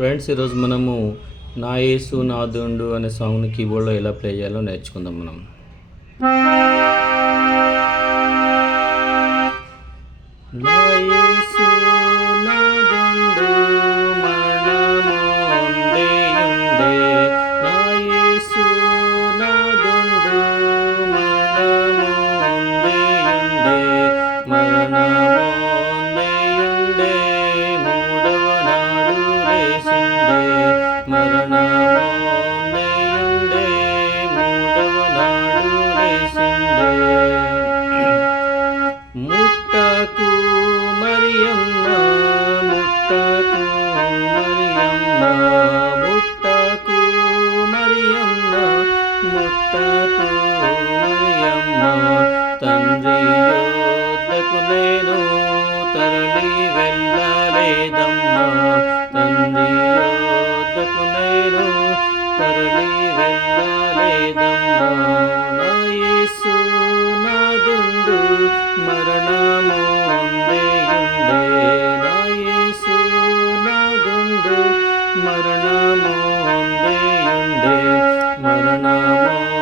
Friends, ఈరోజు మనము నా యేసు నాదుండు అనే సాంగ్ని కీబోర్డ్లో ఎలా ప్లే చేయాలో నేర్చుకుందాం మనం. నా యేసు నాదుండు మరణమొందేయుండే, నా యేసు నాదుండు మరణమొందేయుండే, మరణమొందేయుండే, మూడవ నాడు లేచిండే, మరణమొందేయుండే, మూడవ నాడు లేచిండే. ముట్టకు మరియమ్మ, ముట్టకు మరియమ్మ, ముట్టకు మరియమ్మ, ముట్టకు మరియమ్మ, తండ్రి యొద్దకు నేను తరలి వెళ్ళలేదమ్మా, తండ్రి యొద్దకు నేను తరలి వెళ్ళలేదమ్మా. నా యేసు నాదుండు మరణమొందేయుండే, నా యేసు నాదుండు మరణమొందేయుండే, మరణమొందేయుండే,